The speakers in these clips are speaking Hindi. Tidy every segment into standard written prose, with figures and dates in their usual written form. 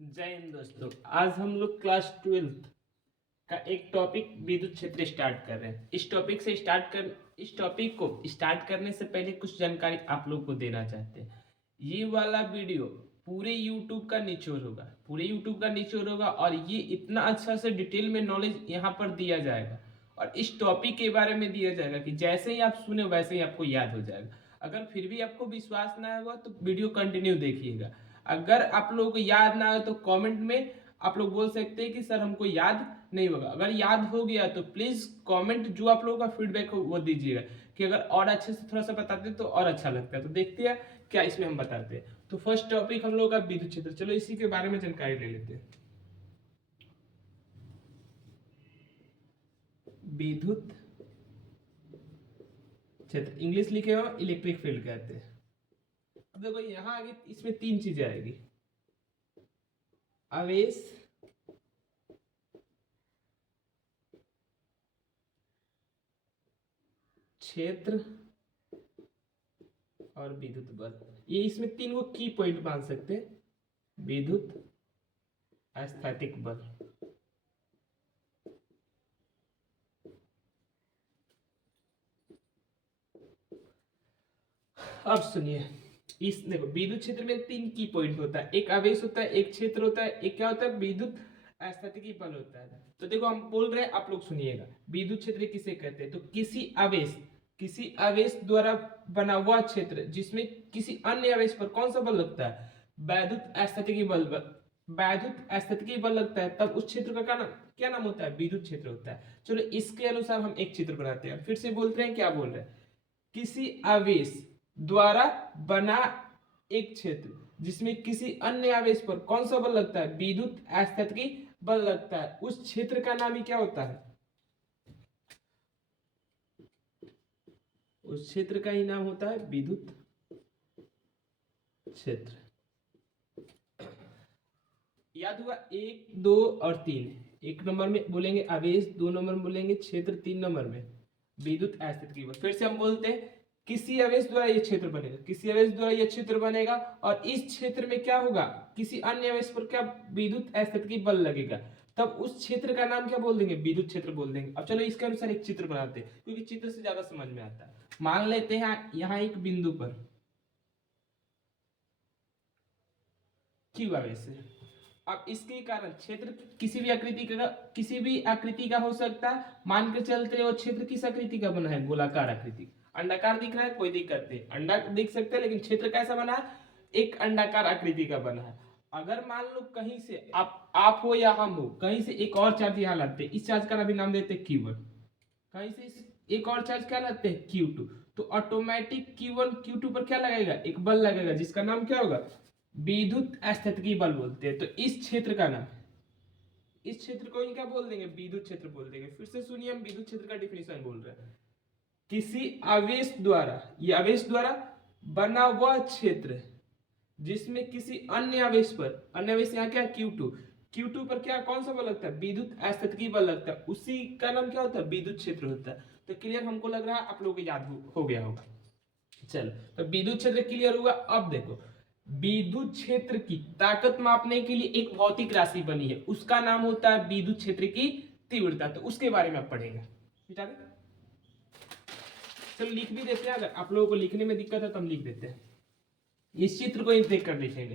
जय हिंद दोस्तों। आज हम लोग क्लास 12th का एक टॉपिक विद्युत क्षेत्र स्टार्ट कर रहे हैं। इस टॉपिक को स्टार्ट करने से पहले कुछ जानकारी आप लोग को देना चाहते हैं। ये वाला वीडियो पूरे YouTube का निचोड़ होगा और ये इतना अच्छा से डिटेल में नॉलेज यहाँ पर दिया जाएगा और इस टॉपिक के बारे में दिया जाएगा कि जैसे ही आप सुने वैसे ही आपको याद हो जाएगा। अगर फिर भी आपको विश्वास ना होगा तो वीडियो कंटिन्यू देखिएगा। अगर आप लोगों को याद ना हो तो कमेंट में आप लोग बोल सकते हैं कि सर हमको याद नहीं होगा। अगर याद हो गया तो प्लीज कमेंट जो आप लोगों का फीडबैक हो वो दीजिएगा कि अगर और अच्छे से थोड़ा सा बताते तो और अच्छा लगता है। तो देखते हैं क्या इसमें हम बताते हैं। तो फर्स्ट टॉपिक हम लोग का विद्युत क्षेत्र, चलो इसी के बारे में जानकारी ले लेते हैं। विद्युत क्षेत्र इंग्लिश लिखे हो इलेक्ट्रिक फील्ड कहते हैं। अब देखो यहाँ आगे इसमें तीन चीजें आएगी, आवेश, क्षेत्र और विद्युत बल। ये इसमें तीन को की पॉइंट मान सकते हैं। विद्युत स्थैतिक बल, अब सुनिए। इस देखो विद्युत क्षेत्र में तीन की पॉइंट होता है, एक आवेश होता है, एक क्षेत्र होता है, एक क्या होता है विद्युत स्थैतिकी बल होता है। तो देखो हम बोल रहे हैं, आप लोग सुनिएगा। विद्युत क्षेत्र किसे कहते हैं? तो किसी आवेश द्वारा बना हुआ क्षेत्र जिसमें किसी अन्य आवेश पर कौन सा बल लगता है? वैद्युत स्थैतिकी बल लगता है, तब उस क्षेत्र का क्या नाम होता है? विद्युत क्षेत्र होता है। चलो इसके अनुसार हम एक चित्र बनाते हैं। फिर से बोलते हैं, क्या बोल रहे हैं? किसी आवेश द्वारा बना एक क्षेत्र जिसमें किसी अन्य आवेश पर कौन सा बल लगता है? विद्युत स्थैतिकी बल लगता है। उस क्षेत्र का नाम ही क्या होता है? उस क्षेत्र का ही नाम होता है विद्युत क्षेत्र। याद हुआ? एक, दो और तीन। एक नंबर में बोलेंगे आवेश, दो नंबर में बोलेंगे क्षेत्र, तीन नंबर में विद्युत स्थैतिकी बल। फिर से हम बोलते हैं, किसी आवेश द्वारा यह क्षेत्र बनेगा, किसी आवेश द्वारा यह क्षेत्र बनेगा और इस क्षेत्र में क्या होगा? किसी अन्य आवेश पर क्या विद्युत स्थैतिकी बल लगेगा, तब उस क्षेत्र का नाम क्या बोल देंगे? विद्युत क्षेत्र बोल देंगे। अब चलो इसके अनुसार एक चित्र बनाते हैं, क्योंकि चित्र से ज्यादा समझ में आता है। मान लेते हैं यहाँ एक बिंदु पर क्यू आवेश है। अब इसके कारण क्षेत्र किसी भी आकृति का हो सकता है। मान के चलते वो क्षेत्र किस आकृति का बना है? गोलाकार आकृति। अंडाकार दिख रहा है, कोई दिक्कत नहीं, अंडा दिख सकते हैं, लेकिन क्षेत्र कैसा बना है? एक अंडाकार आकृति का बना है। अगर मान लो कहीं से आप हो या हम हो, कहीं से एक और चार्ज यहाँ लाते हैं, इस चार्ज का भी नाम देते हैं Q1। कहीं से एक और चार्ज क्या लाते हैं? Q2। तो ऑटोमेटिक Q1 Q2 पर क्या लगेगा? एक बल लगेगा, जिसका नाम क्या होगा? विद्युत स्थैतिकी बल बोलते हैं। तो इस क्षेत्र का नाम, इस क्षेत्र को ही क्या बोल देंगे? विद्युत क्षेत्र बोल देंगे। फिर से सुनिए, हम विद्युत क्षेत्र का डिफिनेशन बोल रहे हैं। किसी आवेश द्वारा, ये आवेश द्वारा बना हुआ क्षेत्र जिसमें किसी अन्य आवेश पर, अन्य आवेश यहाँ क्या? Q2 पर क्या कौन सा बल लगता है? विद्युत स्थैतिकी बल लगता है। उसी का नाम क्या होता है? विद्युत क्षेत्र होता है। तो क्लियर? हमको लग रहा है आप लोगों को याद हो गया होगा। चलो, तो विद्युत क्षेत्र क्लियर हुआ। अब देखो, विद्युत क्षेत्र की ताकत मापने के लिए एक भौतिक राशि बनी है, उसका नाम होता है विद्युत क्षेत्र की तीव्रता। तो उसके बारे में आप पढ़ेंगे। चलो लिख भी देते हैं, अगर आप लोगों को लिखने में दिक्कत है तो हम लिख देते हैं। इस चित्र को देख कर लिखेंगे।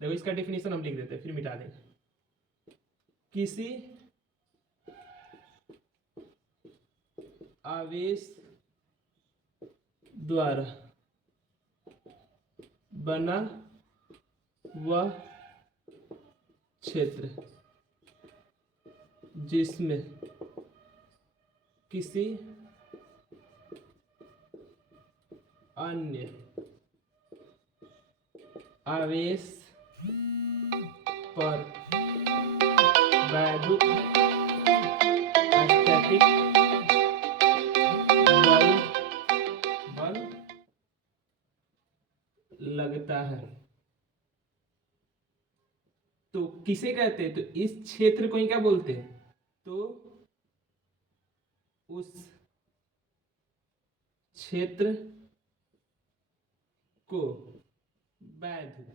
देखो इसका डेफिनेशन हम लिख देते हैं, फिर मिटा देंगे। किसी आवेश द्वारा बना वह क्षेत्र जिसमें किसी अन्य आवेश पर वैद्युत स्थैतिक बल लगता है, तो किसे कहते हैं? तो इस क्षेत्र को ही क्या बोलते हैं? तो उस क्षेत्र को वैद्युत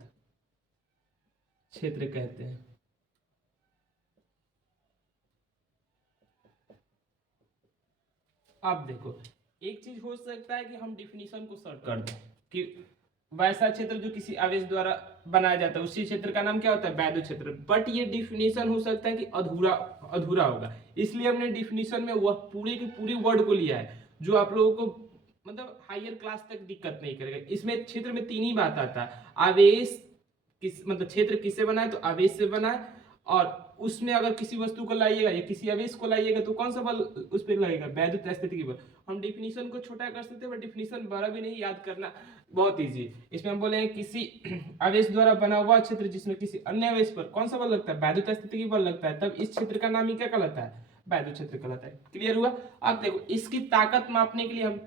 क्षेत्र कहते हैं। अब देखो, एक चीज हो सकता है कि हम डिफिनीशन को सर्च कर दें कि वैसा क्षेत्र जो किसी आवेश द्वारा बनाया जाता है उसी क्षेत्र का नाम क्या होता है, वैद्युत क्षेत्र। बट ये डिफिनीशन हो सकता है कि अधूरा अधूरा होगा, इसलिए हमने डिफिनीशन में वह पूरी की पूरी वर्ड को लिया है जो आप लोगों को मतलब हायर क्लास तक दिक्कत नहीं करेगा। इसमें क्षेत्र में तीन ही बात आता है, आवेश किस मतलब क्षेत्र किससे बना है, तो आवेश से बना है। और उसमें अगर किसी वस्तु को लाइएगा या किसी आवेश को लाइएगा तो कौन सा बल उस पर लगेगा, वैद्युत स्थितिकी बल। हम डिफिनीशन को छोटा कर सकते हैं बट डिफिनीशन बड़ा भी नहीं, याद करना बहुत इजी है। इसमें हम बोले किसी आवेश द्वारा बना हुआ क्षेत्र जिसमें किसी अन्य आवेश पर कौन सा बल लगता है, वैद्युत स्थितिकी बल लगता है, तब इस क्षेत्र का नाम ही क्या कहलाता है, वैद्युत क्षेत्र कहलाता है। क्लियर हुआ। अब देखो, इसकी ताकत मापने के लिए हम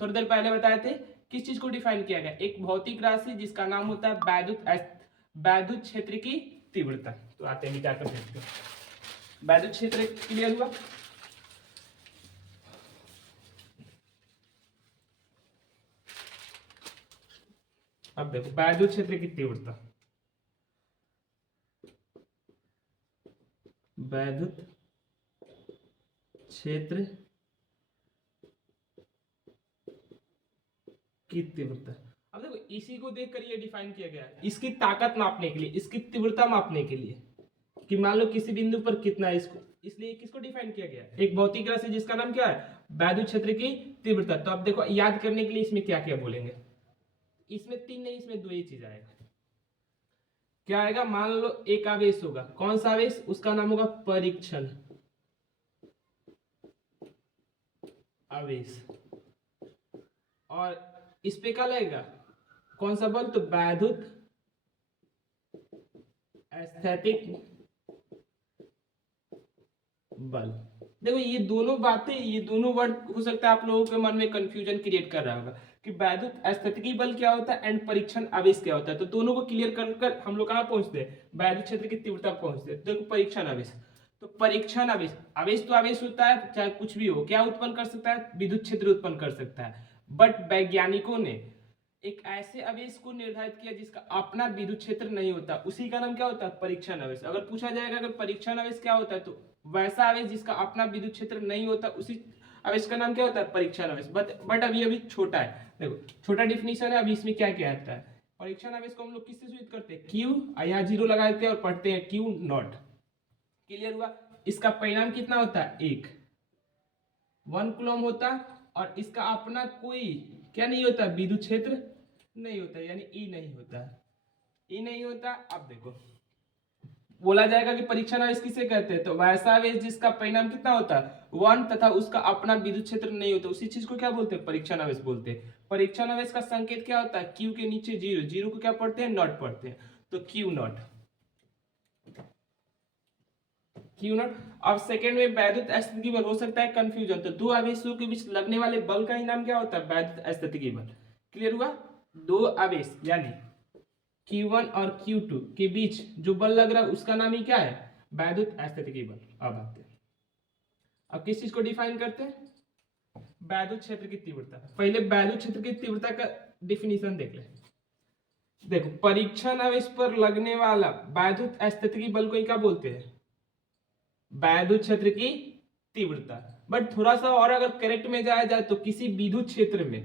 थोड़ी देर पहले बताए थे किस चीज को डिफाइन किया गया, एक भौतिक राशि जिसका नाम होता है वैद्युत क्षेत्र की तीव्रता। तो आते हैं क्या कर सकते हैं, वैद्युत क्षेत्र क्लियर हुआ। अब देखो वैद्युत क्षेत्र की तीव्रता, वैद्युत क्षेत्र की तीव्रता। अब देखो, इसी को देखकर ये डिफाइन किया गया है इसकी ताकत मापने के लिए, इसकी तीव्रता मापने के लिए कि मान लो किसी बिंदु पर कितना है, इसको इसलिए किसको डिफाइन किया गया है, एक भौतिक राशि जिसका नाम क्या है, वैद्युत क्षेत्र की तीव्रता। तो अब देखो, याद करने के लिए इसमें क्या क्या बोलेंगे, इसमें तीन नहीं इसमें दो ही चीज आएगा। क्या आएगा, मान लो एक आवेश होगा, कौन सा आवेश, उसका नाम होगा परीक्षण आवेश, और इस पे क्या लगेगा, कौन सा बल, तो वैद्युत स्थैतिक बल। देखो ये दोनों बातें, ये दोनों वर्ड हो सकता है आप लोगों के मन में कंफ्यूजन क्रिएट कर रहा होगा कि वैद्युत स्थैतिकी बल क्या होता है एंड परीक्षण आवेश क्या होता है। तो दोनों को क्लियर कर हम लोग कहां पहुंचते हैं, वैद्युत क्षेत्र की तीव्रता पहुंचते हैं। देखो परीक्षण आवेश, तो परीक्षण आवेश, आवेश तो आवेश होता है चाहे कुछ भी हो, क्या उत्पन्न कर सकता है, विद्युत क्षेत्र उत्पन्न कर सकता है। बट वैज्ञानिकों ने एक ऐसे आवेश को निर्धारित किया जिसका अपना विद्युत क्षेत्र नहीं होता, उसी का नाम क्या होता है, परीक्षण आवेश। अगर पूछा जाएगा अगर परीक्षण आवेश क्या होता है, तो वैसा आवेश जिसका अपना विद्युत क्षेत्र नहीं होता उसी आवेश का नाम क्या होता है, परीक्षण आवेश। बट अभी अभी छोटा है, देखो छोटा डिफिनीशन है। अभी इसमें क्या क्या आता है, परीक्षण आवेश को हम लोग किससे सूचित करते हैं, क्यू, यहाँ जीरो लगा देते हैं और पढ़ते हैं क्यू नॉट। क्लियर हुआ। इसका परिणाम कितना होता है, 1 कूलम होता है, और इसका अपना कोई क्या नहीं होता, विद्युत क्षेत्र नहीं होता, यानी ई नहीं होता, ई नहीं होता। अब देखो बोला जाएगा कि परीक्षण आवेश किसे कहते हैं, तो वैसा आवेश जिसका परिणाम कितना होता है 1 तथा उसका अपना विद्युत क्षेत्र नहीं होता, उसी चीज को क्या बोलते हैं, परीक्षण आवेश बोलते हैं। परीक्षण आवेश का संकेत क्या होता है, क्यू के नीचे जीरो, जीरो को क्या पढ़ते हैं, नॉट पढ़ते हैं, तो क्यू नॉट, क्यू नॉट। अब सेकंड में वैद्युत स्थितिकी बल, हो सकता है कंफ्यूजन, तो दो आवेशों के बीच लगने वाले बल का ही नाम क्या होता है, वैद्युत स्थितिकी बल। क्लियर हुआ। दो आवेश यानी Q1 और Q2 के बीच जो बल लग रहा है उसका नाम ही क्या है, वैद्युत स्थितिकी बल। अब आते हैं, अब किस चीज को डिफाइन करते हैं, वैद्युत क्षेत्र की तीव्रता। पहले वैद्युत क्षेत्र की तीव्रता का डिफिनीशन देख ले। देखो परीक्षण आवेश पर लगने वाला वैद्युत स्थितिकी बल को क्या बोलते हैं, वैद्युत क्षेत्र की तीव्रता। बट थोड़ा सा और अगर करेक्ट में जाया जाए तो किसी विद्युत क्षेत्र में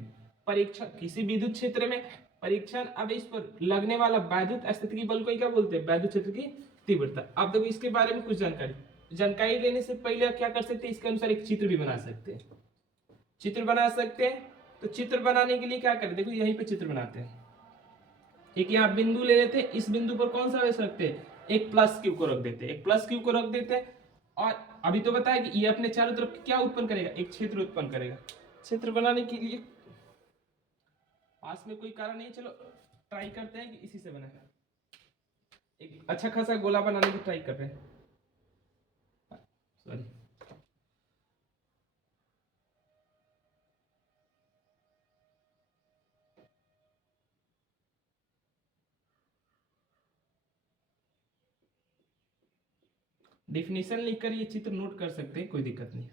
परीक्षण, किसी विद्युत क्षेत्र में परीक्षण आवेश पर लगने वाला वैद्युत स्थितिकी बल को क्या बोलते हैं, वैद्युत क्षेत्र की तीव्रता। अब देखो इसके बारे में कुछ जानकारी लेने से पहले क्या कर सकते हैं, इसके अनुसार एक चित्र भी बना सकते हैं, चित्र बना सकते हैं। तो चित्र बनाने के लिए क्या करें, देखो यहीं पे चित्र बनाते हैं, एक यहाँ बिंदु ले लेते हैं, इस बिंदु पर कौन सा आवेश रखते हैं, एक प्लस क्यू को रख देते हैं, एक प्लस क्यू को रख देते हैं। और अभी तो बताया कि ये अपने चारों तरफ क्या उत्पन्न करेगा, एक क्षेत्र उत्पन्न करेगा। क्षेत्र बनाने के लिए पास में कोई कारण नहीं, चलो ट्राई करते हैं कि इसी से बना, एक अच्छा खासा गोला बनाने की ट्राई कर रहे हैं। सॉरी, डिफिनीशन लिखकर ये चित्र नोट कर सकते हैं, कोई दिक्कत नहीं।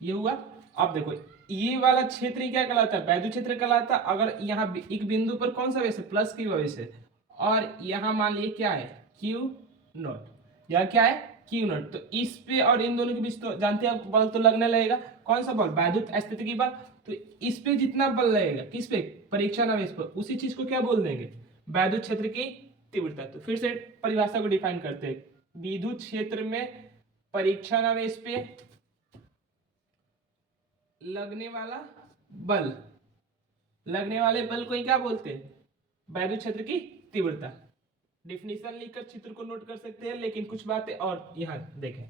ये हुआ। अब देखो ये वाला क्षेत्र क्या कहलाता है, वैद्युत क्षेत्र कहलाता है। अगर यहाँ एक बिंदु पर कौन सा आवेश है, प्लस क्यू आवेश है, और यहाँ मान लिए क्या है क्यू नॉट, यह क्या है क्यू नॉट। तो इस पे और इन दोनों के बीच तो जानते हैं आप बल तो लगने लगेगा। कौन सा बल, वैद्युत स्थितिकी बल। तो इस पे जितना बल लगेगा किस पे, परीक्षण आवेश पर, उसी चीज को क्या बोल देंगे, वैद्युत क्षेत्र की तीव्रता। तो फिर से परिभाषा को डिफाइन करते हैं, विद्युत क्षेत्र में परीक्षण आवेश पे लगने वाला बल, लगने वाले बल को ही क्या बोलते हैं, वैद्युत क्षेत्र की तीव्रता। डिफिनीशन लिखकर चित्र को नोट कर सकते हैं, लेकिन कुछ बातें और यहाँ देखें,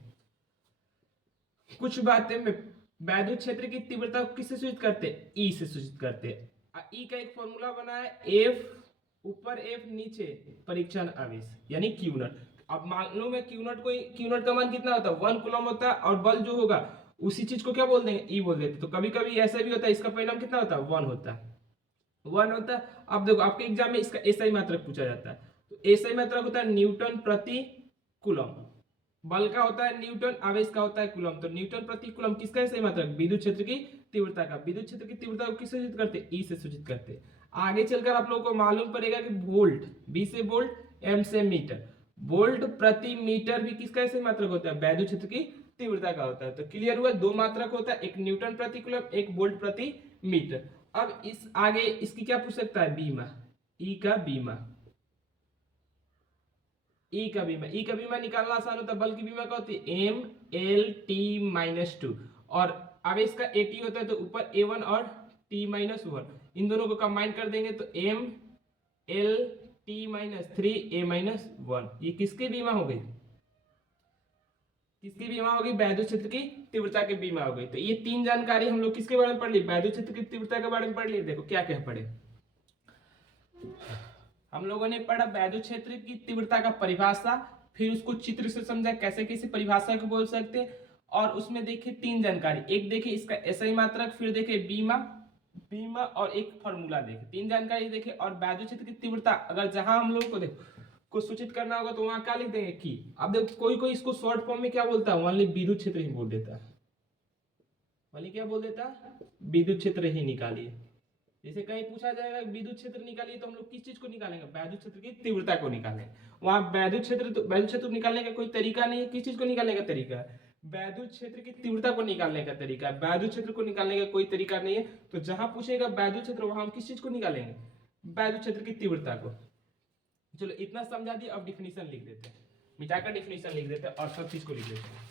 कुछ बातें में वैद्युत क्षेत्र की तीव्रता को किससे सूचित करते हैं, ई से सूचित करते हैं। ई का एक फॉर्मूला बना है, एफ ऊपर एफ नीचे परीक्षण आवेश यानी क्यू नॉट। अब मालूम है क्यू नॉट को, क्यू नॉट का मान कितना होता है 1 कूलम होता है, और बल जो होगा उसी चीज को क्या बोल देंगे, ई बोल देते। तो कभी कभी ऐसा भी होता है, इसका परिणाम कितना होता है 1 होता है, 1 होता है। अब देखो आपके एग्जाम में इसका एसआई मात्रक पूछा जाता है, तो एसआई मात्रक होता है न्यूटन प्रति कूलम, बल का होता है न्यूटन, आवेश का होता है कूलम। तो न्यूटन प्रति कूलम किसका एसआई मात्रक, विद्युत क्षेत्र की तीव्रता का। विद्युत क्षेत्र की तीव्रता को किससे सूचित करते हैं, ई से सूचित करते हैं। आगे चलकर आप लोगों को मालूम पड़ेगा कि वोल्ट, बी से वोल्ट, एम से मीटर, वोल्ट प्रति मीटर भी किसका एसआई मात्रक होता है, वैद्युत क्षेत्र की तीव्रता का होता है। तो क्लियर हुआ, दो मात्रक होता है, एक न्यूटन प्रति कूलम, एक वोल्ट प्रति मीटर। अब इस आगे इसकी क्या पूछ सकता है, बीमा, ई का बीमा, ई का बीमा, ई का बीमा निकालना आसान होता है। बल की बीमा क्या होती है, एम एल टी माइनस 2, और आवेश का ए टी होता है, तो ऊपर A1 और T माइनस 1, इन दोनों को कंबाइन कर देंगे तो M L T minus 3 A minus 1। ये किसकी बीमा हो गई, किसकी बीमा होगी, वैद्युत क्षेत्र की तीव्रता की बीमा हो गई। तो ये तीन जानकारी हम लोग किसके बारे में पढ़ ली, वैद्युत क्षेत्र की तीव्रता के बारे में पढ़ ली। देखो क्या क्या पढ़े हम लोगों ने, पढ़ा वैद्युत क्षेत्र की तीव्रता का परिभाषा, फिर उसको चित्र से समझा कैसे कैसे परिभाषा को बोल सकते हैं, और उसमें देखिए तीन जानकारी, एक देखिए इसका एसआई मात्रक, फिर देखिए बीमा, बीमा और एक फॉर्मूला देखे, तीन जानकारी देखे। और वैद्युत क्षेत्र की तीव्रता अगर जहां हम लोग को देखो को सूचित करना होगा तो वहां क्या लिख देंगे की। अब देखो कोई कोई इसको शॉर्ट फॉर्म में क्या बोलता है, ओनली विद्युत क्षेत्र ही बोल देता है, ओनली क्या बोल देता है, विद्युत क्षेत्र ही निकालिए। जैसे कहीं पूछा जाएगा विद्युत क्षेत्र निकालिए, तो हम लोग किस चीज को निकालेंगे, वैद्युत क्षेत्र की तीव्रता को निकालेंगे। वहां वैद्युत क्षेत्र, तो वैद्युत क्षेत्र निकालने का कोई तरीका नहीं है, किस चीज को निकालने का तरीका है, वैद्युत क्षेत्र की तीव्रता को निकालने का तरीका है। वैद्युत क्षेत्र को निकालने का कोई तरीका नहीं है। तो जहां पूछेगा वैद्युत क्षेत्र, वहां हम किस चीज को निकालेंगे, वैद्युत क्षेत्र की तीव्रता को। चलो इतना समझा दिया, अब डिफिनीशन लिख देते हैं, मिटाकर डिफिनीशन लिख देते हैं और सब चीज को लिख देते हैं।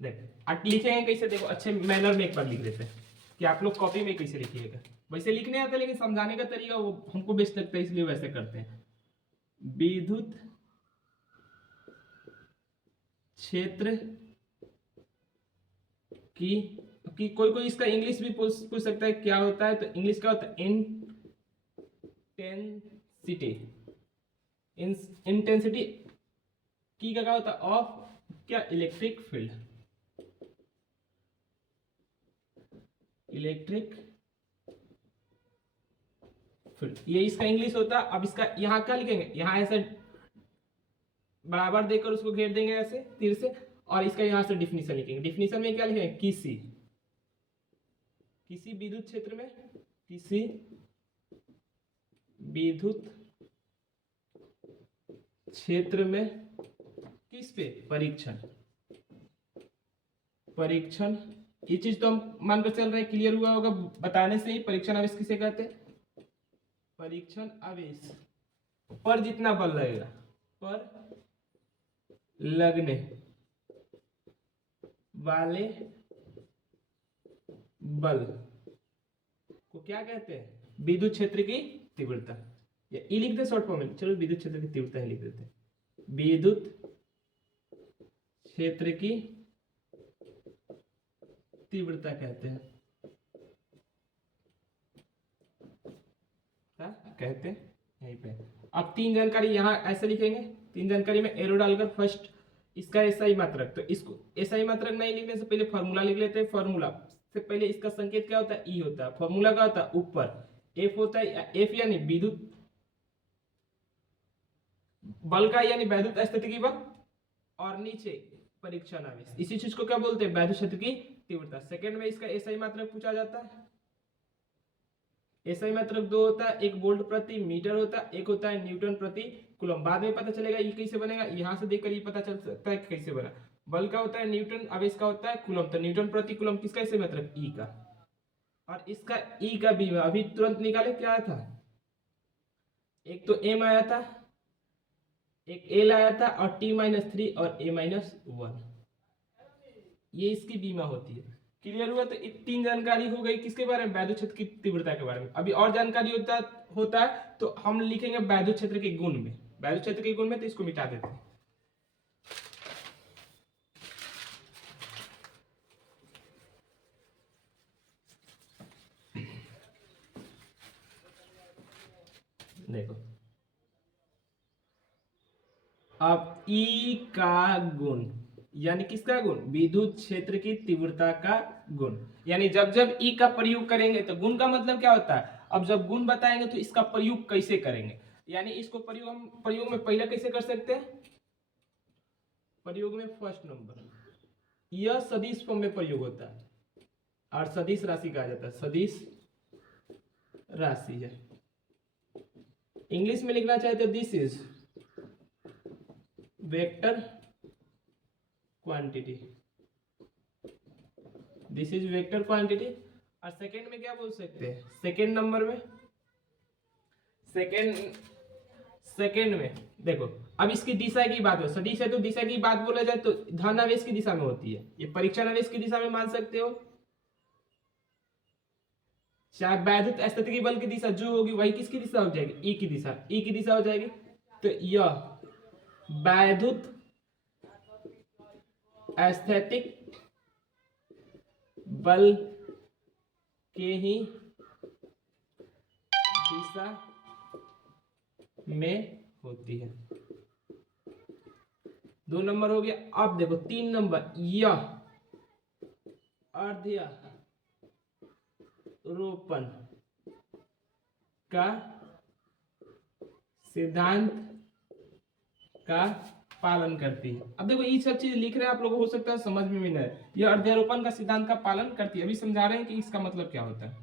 देख लिखेंगे कैसे, देखो अच्छे मैनर में एक बार लिख देते हैं कि आप लोग कॉपी में कैसे लिखिएगा। वैसे लिखने आता है, लेकिन समझाने का तरीका वो हमको बेस्ट लगता है, इसलिए वैसे करते हैं। विद्युत क्षेत्र की कोई कोई इसका इंग्लिश भी पूछ सकता है, क्या होता है, तो इंग्लिश क्या होता है, इंटेंसिटी, इंटेंसिटी की क्या होता है, ऑफ क्या, इलेक्ट्रिक फील्ड, इलेक्ट्रिक फील्ड, ये इसका इंग्लिश होता है। अब इसका यहाँ क्या लिखेंगे, यहाँ ऐसे बराबर देकर उसको घेर देंगे ऐसे तीर से, और इसका यहाँ से डिफिनीशन लिखेंगे। डिफिनीशन में क्या लिखेंगे, किसी विद्युत क्षेत्र में, किसी विद्युत क्षेत्र में किस पे, परीक्षण, परीक्षण, ये चीज तो हम मानकर चल रहे हैं, क्लियर हुआ होगा बताने से ही। परीक्षण आवेश किसे कहते हैं, परीक्षण आवेश पर जितना बल लगेगा, पर लगने वाले बल को क्या कहते हैं, विद्युत क्षेत्र की तीव्रता। या ई लिख दे शॉर्ट फॉर्म में, चलो विद्युत क्षेत्र की तीव्रता ही लिख देते हैं, विद्युत क्षेत्र की तीव्रता कहते हैं, कहते हैं यहीं पे। अब तीन जानकारी यहाँ ऐसे लिखेंगे, तीन जानकारी में एरो डालकर, फर्स्ट इसका एसआई मात्रक, तो इसको एसआई मात्रक नहीं लिखने से पहले फॉर्मूला लिख लेते हैं। फॉर्मूला से पहले इसका संकेत क्या होता है, ई होता है। फॉर्मूला क्या होता है, ऊपर एफ होता है, एफ यानी विद्युत बल का यानी वैद्युत स्थितिकी बल, और नीचे परीक्षण आवेश, इसी चीज को क्या बोलते हैं, वैद्युत क्षेत्र की तीव्रता। सेकंड में इसका एसआई मात्रक पूछा जाता है। एसआई मात्रक दो होता है, एक वोल्ट प्रति मीटर होता है, एक होता है न्यूटन प्रति कूलम। बाद में पता चलेगा ये कैसे बनेगा, यहां से देखकर ये पता चल सकता है कि कैसे बना। बल का होता है न्यूटन, आवेश का होता है कूलम। तो न्यूटन प्रति कूलम किसका एसआई मात्रक, ई का। और इसका ई का भी अभी तुरंत निकाले, क्या आया था, एक तो एम आया था, एक एल आया था, और t-3 और a-1, ये इसकी बीमा होती है। क्लियर हुआ। तो तीन जानकारी हो गई किसके बारे में, वैद्युत क्षेत्र की तीव्रता के बारे में। अभी और जानकारी होता है तो हम लिखेंगे वैद्युत क्षेत्र के गुण में, वैद्युत क्षेत्र के गुण में, तो इसको मिटा देते हैं। देखो अब ई का गुण, यानी किसका गुण, विद्युत क्षेत्र की तीव्रता का गुण। यानी जब जब ई का प्रयोग करेंगे, तो गुण का मतलब क्या होता है, अब जब गुण बताएंगे तो इसका प्रयोग कैसे करेंगे। यानी इसको प्रयोग हम प्रयोग में पहले कैसे कर सकते हैं, प्रयोग में फर्स्ट नंबर, यह सदिश फॉर्म में प्रयोग होता है, और सदिश राशि कहा जाता है, सदिश राशि है। इंग्लिश में लिखना चाहे तो this is vector quantity, this is vector quantity. और सेकेंड में क्या बोल सकते हैं, सेकेंड नंबर में, सेकेंड में देखो, अब इसकी दिशा की बात हो, सदिश है तो दिशा की बात बोला जाए तो धन आवेश की दिशा में होती है, ये परीक्षण आवेश की दिशा में मान सकते हो। चाहे वैद्युत स्थैतिकी बल की दिशा जो होगी वही किसकी दिशा हो जाएगी, ई की दिशा, ई की दिशा हो जाएगी। तो यह वैद्युत स्थैतिक बल के ही दिशा में होती है। दो नंबर हो गया। अब देखो तीन नंबर, यह अध्यारोपण का सिद्धांत का पालन करती है। अब देखो ये सब चीज लिख रहे हैं आप लोगों को, हो सकता है समझ में भी नहीं, यह अध्यारोपण का सिद्धांत का पालन करती है। अभी समझा रहे हैं कि इसका मतलब क्या होता है,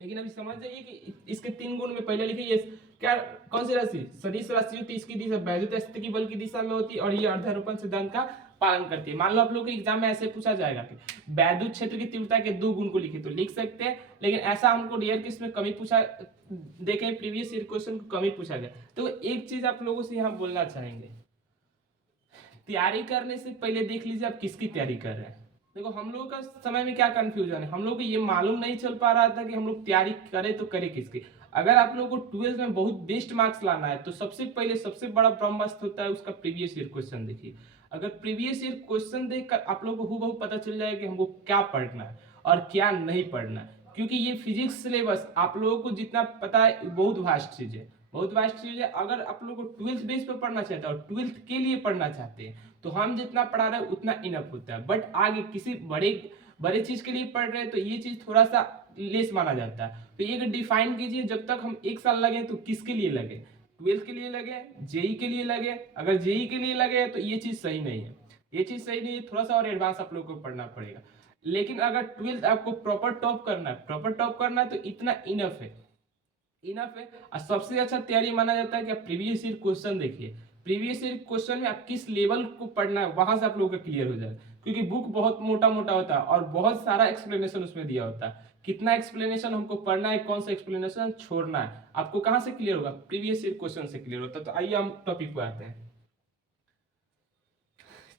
लेकिन अभी समझ जाइए कि इसके तीन गुण में पहले लिखिए, क्या कौन सी राशि, सदिश राशि होती है, इसकी दिशा वैद्युत स्थैतिकी बल की दिशा में होती है, और ये अध्यारोपण सिद्धांत का पालन करती है। मान लो आप लोग के एग्जाम में ऐसे पूछा जाएगा कि वैद्युत क्षेत्र की तीव्रता के दो गुण को लिखिए, तो लिख सकते हैं, लेकिन ऐसा हमको रेयर केस में कमी पूछा, देखें प्रीवियस ईयर क्वेश्चन को कमी पूछा गया। तो एक चीज आप लोगों से यहाँ बोलना चाहेंगे, तैयारी करने से पहले देख लीजिए आप किसकी तैयारी कर रहे हैं। देखो हम लोगों का समय में क्या कंफ्यूजन है, हम लोग को ये मालूम नहीं चल पा रहा था कि हम लोग तैयारी करें तो करें किसकी। अगर आप लोगों को 12th में बहुत बेस्ट मार्क्स लाना है तो सबसे पहले सबसे बड़ा ब्रह्मास्त्र होता है उसका प्रीवियस ईयर क्वेश्चन देखिए। अगर प्रीवियस ईयर क्वेश्चन देखकर आप लोगों को हूबहू पता चल जाएगा कि हमको क्या पढ़ना है और क्या नहीं पढ़ना है, क्योंकि ये फिजिक्स सिलेबस आप लोगों को जितना पता है बहुत वास्ट चीज है, बहुत वास्ट चीज है। अगर आप लोग को 12th बेस पर पढ़ना चाहते हैं और 12th के लिए पढ़ना चाहते हैं तो हम जितना पढ़ा रहे हैं उतना इनफ होता है, बट आगे किसी बड़े चीज के लिए पढ़ रहे हैं तो ये चीज थोड़ा सा लेस माना जाता है। तो ये डिफाइन कीजिए, जब तक हम एक साल लगे तो किसके लिए लगे, 12th के लिए लगे, जेई के लिए लगे। अगर जेई के लिए लगे तो ये चीज सही नहीं है, ये चीज सही नहीं है, थोड़ा सा और एडवांस आप लोग को पढ़ना पड़ेगा। लेकिन अगर 12th आपको प्रॉपर टॉप करना है, प्रॉपर टॉप करना है तो इतना इनफ है, इनफ है। और सबसे अच्छा तैयारी माना जाता है कि आप प्रीवियस ईयर क्वेश्चन देखिए, प्रीवियस ईयर क्वेश्चन में आप किस लेवल को पढ़ना है वहां से आप लोगों का क्लियर हो जाए, क्योंकि बुक बहुत मोटा मोटा होता है और बहुत सारा एक्सप्लेनेशन उसमें दिया होता है। कितना एक्सप्लेनेशन हमको पढ़ना है, कौन सा एक्सप्लेनेशन छोड़ना है, आपको कहां से क्लियर होगा, प्रीवियस ईयर क्वेश्चन से क्लियर होता है। तो आइए हम टॉपिक पे आते हैं।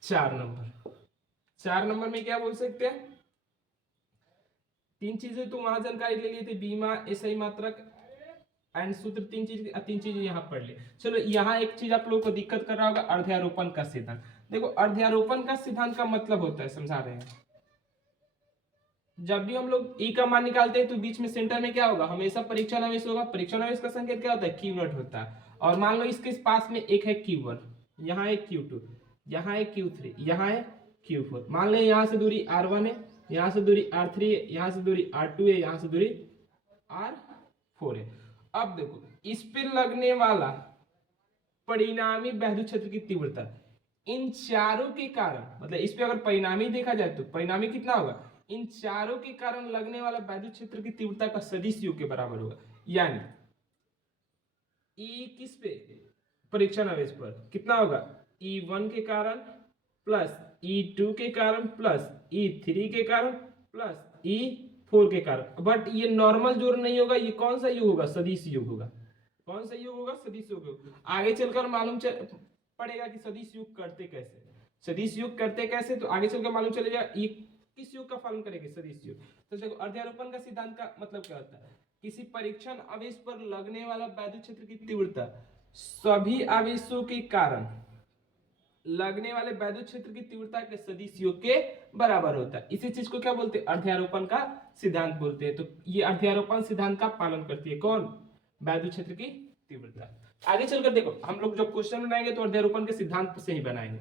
4 नंबर में क्या बोल सकते हैं, तीन चीजें तो वहां जानकारी ले लिए थे, बीमा, एसआई मात्रक एंड सूत्र, तीन चीज यहाँ पढ़ ले। चलो यहाँ एक चीज आप लोगों को दिक्कत कर रहा होगा, अर्ध्यारोपण का सिद्धांत। देखो अर्ध्यारोपण का सिद्धांत का मतलब होता है, समझा रहे हैं, जब भी हम लोग ई का मान निकालते हैं तो बीच में सेंटर में क्या होगा, हमेशा परीक्षण आवेश होगा। परीक्षण आवेश का संकेत क्या होता है, Q0 होता है। और मान लो इसके पास में एक है Q1, यहाँ है Q2, यहाँ है Q3, यहाँ है Q4। मान लो यहाँ से दूरी R1 है, यहाँ से दूरी R3 है, यहाँ से दूरी R2 है, यहाँ से दूरी R4 है। अब देखो इस पे लगने वाला परिणामी वैद्युत क्षेत्र की तीव्रता, इन चारों के कारण, मतलब इस पे अगर परिणामी देखा जाए तो परिणामी कितना होगा, इन चारों के कारण लगने वाला वैद्युत क्षेत्र की तीव्रता का सदिश योग के बराबर होगा। यानी ई किस पे, परीक्षण आवेश पर कितना होगा, E1 के कारण प्लस E2 के कारण प्लस E3 के कारण प्लस E4 के कारण। बट ये नॉर्मल जोड़ नहीं होगा, ये कौन सा योग होगा, सदिश योग होगा। कौन सा योग होगा, सदिश योग होगा। आगे चलकर मालूम पड़ेगा कि सदिश योग करते कैसे, सदिश योग करते कैसे, तो आगे चलकर मालूम चलेगा ये किस योग का पालन करेंगे, सदिश योग। तो देखो अध्यारोपण का सिद्धांत का मतलब क्या होता है, किसी परीक्षण आवेश पर लगने वाला वैद्युत क्षेत्र की तीव्रता सभी आवेशों के कारण लगने वाले वैद्युत क्षेत्र की तीव्रता के सदिश योग के बराबर होता है। इसी चीज को क्या बोलते हैं, अध्यारोपण का सिद्धांत बोलते हैं। तो ये अध्यारोपण सिद्धांत का पालन करती है कौन, वैद्युत क्षेत्र की तीव्रता। आगे चलकर देखो हम लोग जब क्वेश्चन बनाएंगे तो अध्यारोपण के सिद्धांत से ही बनाएंगे।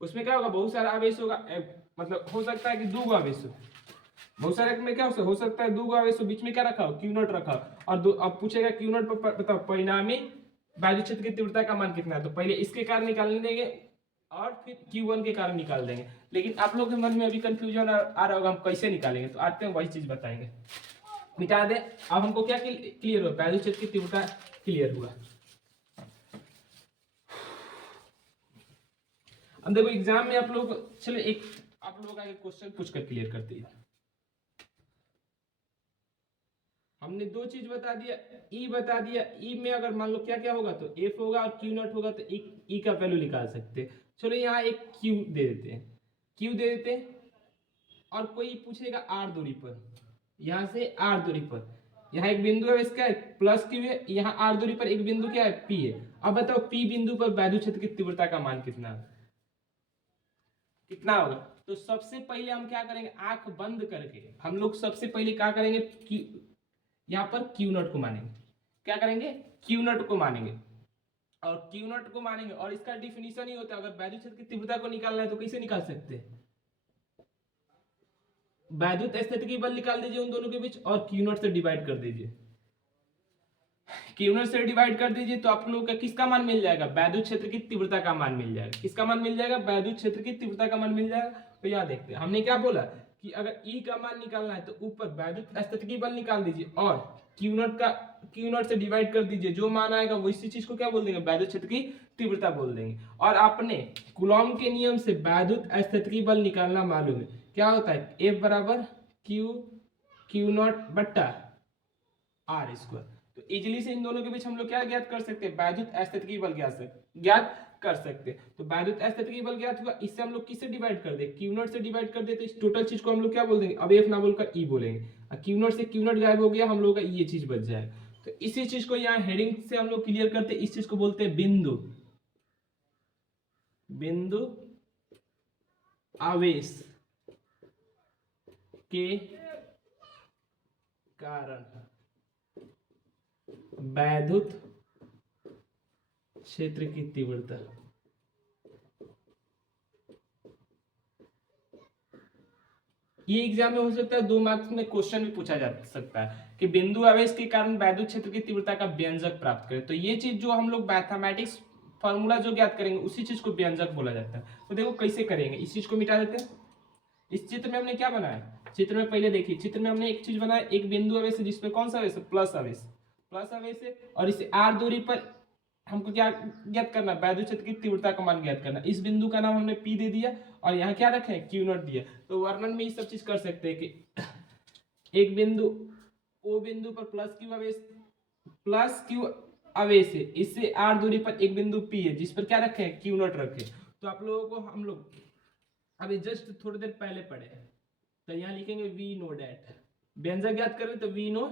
उसमें क्या होगा, बहुत सारा आवेश होगा, मतलब हो सकता है कि दो आवेश हो, बहुत सारे में क्या हो सकता है दो आवेश हो, बीच में क्या रखा हो, क्यू नॉट रखा हो, और दो अब पूछेगा क्यू नॉट पर बताओ परिणामी वैद्युत क्षेत्र की तीव्रता का मान कितना है, तो पहले इसके कारण निकालने देंगे और फिर Q1 के कारण निकाल देंगे। लेकिन आप लोग के मन में अभी कंफ्यूजन आ रहा होगा हम कैसे निकालेंगे, तो आते हैं वही चीज बताएंगे। मिटा दे, अब हमको क्या क्लियर हुआ, वैद्युत क्षेत्र की तीव्रता क्लियर हुआ। अब देखो एग्जाम में आप लोग, चलो एक आप लोगों का एक क्वेश्चन पूछकर क्लियर करते हैं। हमने दो चीज बता दिया, ई बता दिया, ई में अगर मान लो क्या क्या होगा तो एफ होगा और क्यू नॉट होगा, तो ई का वैल्यू निकाल सकते हैं। चलो यहाँ एक क्यू दे देते हैं, क्यू दे देते हैं, और कोई पूछेगा आर दूरी पर, यहाँ से आर दूरी पर, यहाँ एक बिंदु है इसका प्लस क्यू है, यहाँ आर दूरी पर एक बिंदु क्या है, पी है। अब बताओ पी बिंदु पर वैद्युत क्षेत्र की तीव्रता का मान कितना है, कितना होगा। तो सबसे पहले हम क्या करेंगे, आंख बंद करके हम लोग सबसे पहले क्या करेंगे, यहाँ पर क्यू नॉट को मानेंगे, क्या करेंगे, क्यू नॉट को मानेंगे, और क्यू नॉट को मानेंगे। और इसका डिफिनीशन ही होता है, अगर वैद्युत क्षेत्र की तीव्रता को निकालना है तो कैसे निकाल सकते हैं, वैद्युत स्थैतिकी बल निकाल दीजिए उन दोनों के बीच और क्यू नॉट से डिवाइड कर दीजिए, क्यू नॉट से डिवाइड कर दीजिए तो आप लोगों का किसका मान मिल जाएगा, वैद्युत क्षेत्र की तीव्रता का मान मिल जाएगा। किसका मान मिल जाएगा, वैद्युत क्षेत्र की तीव्रता का मान मिल जाएगा। तो यहाँ देखते हैं हमने क्या बोला कि अगर ई का मान निकालना है तो ऊपर वैद्युत स्थैतिकी बल निकाल दीजिए और क्यू नॉट से डिवाइड कर दीजिए, जो मान आएगा वो इसी चीज को क्या बोल देंगे, वैद्युत क्षेत्र की तीव्रता बोल देंगे। और आपने कूलॉम के नियम से वैद्युत स्थैतिकी बल निकालना मालूम है, क्या होता है, F बराबर क्यू नॉट बट्टा आर स्क्वायर। तो इजिली से इन दोनों के बीच हम लोग क्या ज्ञात कर सकते हैं, वैद्युत स्थैतिकी बल ज्ञात कर सकते हैं। तो वैद्युत स्थैतिकी बल ज्ञात हुआ, इससे हम लोग किससे डिवाइड कर दे, क्यू नॉट से डिवाइड कर दे, तो इस टोटल चीज को हम लोग क्या बोल देंगे, अब एफ ना बोलकर ई बोलेंगे। क्यू नॉट से क्यू नॉट गायब हो गया, हम लोग का ये चीज बच जाएगा। तो इसी चीज को यहाँ हेडिंग से हम लोग क्लियर करते हैं, इस चीज को बोलते हैं बिंदु आवेश के कारण वैद्युत क्षेत्र की तीव्रता। ये एग्जाम में हो सकता है 2 मार्क्स में क्वेश्चन भी पूछा जा सकता है कि बिंदु आवेश के कारण वैद्युत क्षेत्र की तीव्रता का व्यंजक प्राप्त करें। तो ये चीज जो हम लोग मैथमेटिक्स फॉर्मूला जो ज्ञात करेंगे उसी चीज को व्यंजक बोला जाता है। तो देखो कैसे करेंगे, इस चीज को मिटा देते हैं। इस चित्र में हमने क्या बनाया, चित्र में पहले देखिए, चित्र में हमने एक चीज बनाया, एक बिंदु आवेश है जिसपे कौन सा आवेश है, प्लस आवेश है, और इसे आर दूरी पर हमको क्या ज्ञात करना, वैद्युत क्षेत्र की तीव्रता का मान ज्ञात करना। इस बिंदु का नाम हमने पी दे दिया और यहाँ क्या रखे, क्यू नॉट दिया। तो वर्णन में ये सब चीज कर सकते हैं कि एक बिंदु ओ बिंदु पर प्लस क्यू आवेश है, इससे आर दूरी पर एक बिंदु पी है जिस पर क्या रखे हैं, क्यू नॉट रखे। तो आप लोगों को हम लोग अभी जस्ट थोड़ी देर पहले पढ़े, तो यहाँ लिखेंगे वी नो डैट, व्यंजक ज्ञात करें तो वी नो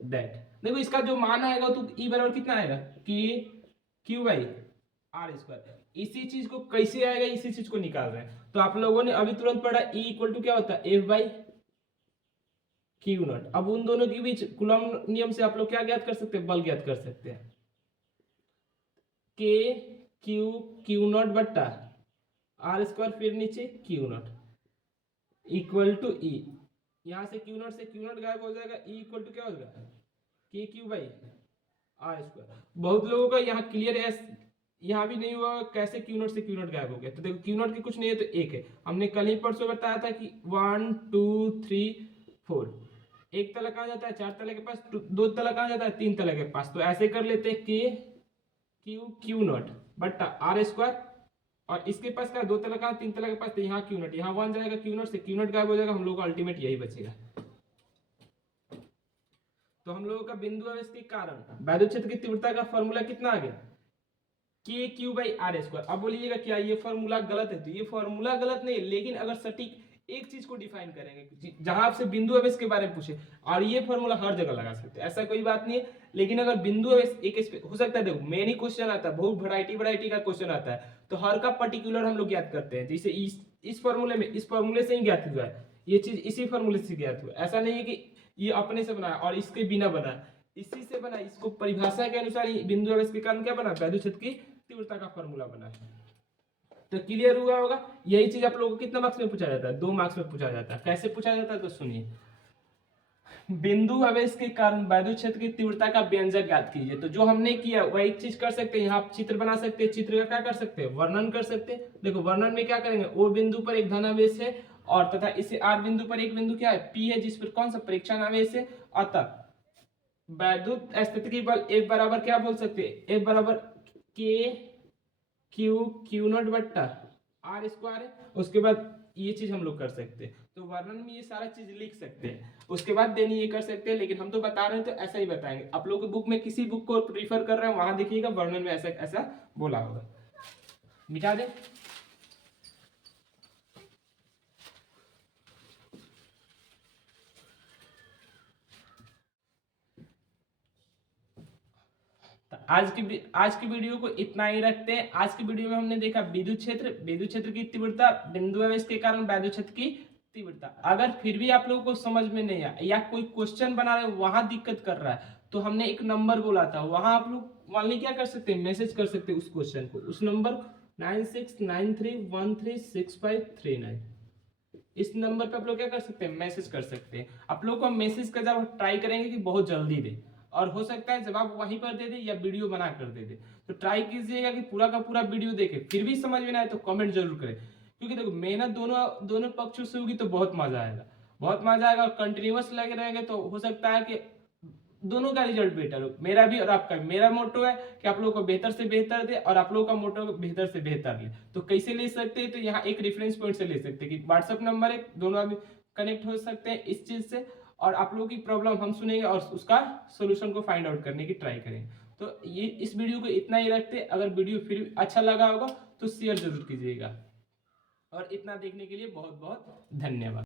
दैट। देखो इसका जो मान आएगा तो ई बराबर कितना आएगा, कि क्यू बाई आर स्क्वायर। इसी चीज को कैसे आएगा, इसी चीज को निकाल रहे हैं। तो आप लोगों ने अभी तुरंत पढ़ा ई इक्वल टू क्या होता है, एफ बाई क्यू नॉट। अब उन दोनों के बीच कूलॉम नियम से आप लोग क्या ज्ञात कर सकते हैं, बल ज्ञात कर सकते हैं, के क्यू नॉट बट्टा आर स्क्वायर, फिर नीचे क्यू नॉट इक्वल टू ई। यहां से क्यू नॉट गायब हो जाएगा, ई इक्वल टू क्या होगा, के क्यू बाई आर स्क्वायर। बहुत लोगों का यहाँ क्लियर है, यहाँ भी नहीं हुआ, कैसे क्यू नॉट से क्यू नॉट गायब हो गया? तो देखो क्यू नॉट की कुछ नहीं है तो एक है। हमने कल ही परसों बताया था कि 1 2 3 4, एक तलक आ जाता है, चार तलक के पास दो तलक आ जाता है, तीन तलक के पास। तो ऐसे कर लेते हैं के क्यू क्यू नॉट बट्टा आर स्क्वायर, और इसके पास का दो तलक आ, तीन तलक के पास, तो यहाँ क्यू नॉट, यहाँ वन जाएगा, क्यू नॉट से क्यू नॉट गायब हो जाएगा, हम लोग को अल्टीमेट यही बचेगा। तो हम लोगों का बिंदु आवेश के कारण वैद्युत क्षेत्र की तीव्रता का फॉर्मूला कितना आ गया? के क्यू बाई आर स्क्वायर। अब बोलिएगा क्या ये फॉर्मूला गलत है? तो ये फॉर्मूला गलत नहीं है, लेकिन अगर सटीक एक चीज को डिफाइन करेंगे, जहां आपसे बिंदु आवेश के बारे में पूछे, और ये फॉर्मूला हर जगह लगा सकते हैं, ऐसा कोई बात नहीं है। लेकिन अगर बिंदु आवेश एक हो सकता है, देखो मेन ही क्वेश्चन आता है, बहुत वैरायटी का क्वेश्चन आता है, तो हर का पर्टिकुलर हम लोग ज्ञात करते हैं। जैसे इस फॉर्मूले में, इस फॉर्मूले से ही ज्ञात हुआ है, ये चीज इसी फॉर्मूले से ज्ञात हुआ। ऐसा नहीं है कि ये अपने से बना और इसके बिना बना, इसी से बना। इसको परिभाषा के अनुसार बिंदु आवेश के कारण क्या बना? वैद्युत क्षेत्र की तीव्रता का फॉर्मूला बना है। तो क्लियर हुआ होगा। यही चीज आप लोगों को कितना मार्क्स में पूछा जाता है? 2 मार्क्स में पूछा जाता है। कैसे पूछा जाता है तो सुनिए। बिंदु आवेश के कारण वैद्युत क्षेत्र की तीव्रता का व्यंजक ज्ञात कीजिए। तो जो हमने किया वह एक चीज कर सकते हैं, यहाँ आप चित्र बना सकते हैं, चित्र का क्या कर सकते हैं? वर्णन कर सकते हैं। देखो वर्णन में क्या करेंगे, ओ बिंदु पर एक धनावेश है, और तथा इसे आर बिंदु पर एक बिंदु क्या है? पी है, जिस पर कौन सा परीक्षण आवेश है। अतः वैद्युत स्थितिकी बल F बराबर क्या बोल सकते हैं? F बराबर के क्यू क्यू नॉट बट्टा आर स्क्वायर है। उसके बाद ये चीज हम लोग कर सकते हैं, तो वर्णन में ये सारा चीज लिख सकते हैं, उसके बाद देनी ये कर सकते हैं। लेकिन हम तो बता रहे हैं तो ऐसा ही बताएंगे। आप लोग बुक में किसी बुक को प्रीफर कर रहे हैं, वहां देखिएगा वर्णन में ऐसा ऐसा बोला होगा। मिटा दे। आज की वीडियो को इतना ही रखते हैं। आज की वीडियो में हमने देखा विद्युत क्षेत्र की तीव्रता, बिंदु आवेश के कारण वैद्युत क्षेत्र की तीव्रता। अगर फिर भी आप लोगों को समझ में नहीं आया या कोई क्वेश्चन बना रहे वहां दिक्कत कर रहा है, तो हमने एक नंबर बोला था, वहां आप लोग वाले क्या कर सकते हैं? मैसेज कर सकते हैं उस क्वेश्चन को, उस नंबर 9693136539, इस नंबर पे आप लोग क्या कर सकते हैं? मैसेज कर सकते हैं। आप लोग को मैसेज का जब ट्राई करेंगे कि बहुत जल्दी दे, और हो सकता है जवाब वहीं पर दे दे या वीडियो बना कर दे दे। तो ट्राई कीजिएगा कि पूरा का पूरा वीडियो देखे। फिर भी समझ में ना आए तो कमेंट जरूर करें, क्योंकि देखो मेहनत दोनों पक्षों से होगी तो बहुत मजा आएगा, बहुत मजा आएगा। कंटिन्यूअस लगे रहेंगे तो हो सकता है कि दोनों का रिजल्ट बेटर हो, मेरा भी और आपका भी। मेरा मोटो है कि आप लोगों को बेहतर से बेहतर दे, और आप लोगों का मोटो बेहतर से बेहतर ले। तो कैसे ले सकते हैं? तो यहाँ एक रेफरेंस पॉइंट से ले सकते हैं कि व्हाट्सएप नंबर है, दोनों आदमी कनेक्ट हो सकते हैं इस चीज से, और आप लोगों की प्रॉब्लम हम सुनेंगे और उसका सोल्यूशन को फाइंड आउट करने की ट्राई करेंगे। तो ये इस वीडियो को इतना ही रखते। अगर वीडियो फिर अच्छा लगा होगा तो शेयर जरूर कीजिएगा, और इतना देखने के लिए बहुत बहुत धन्यवाद।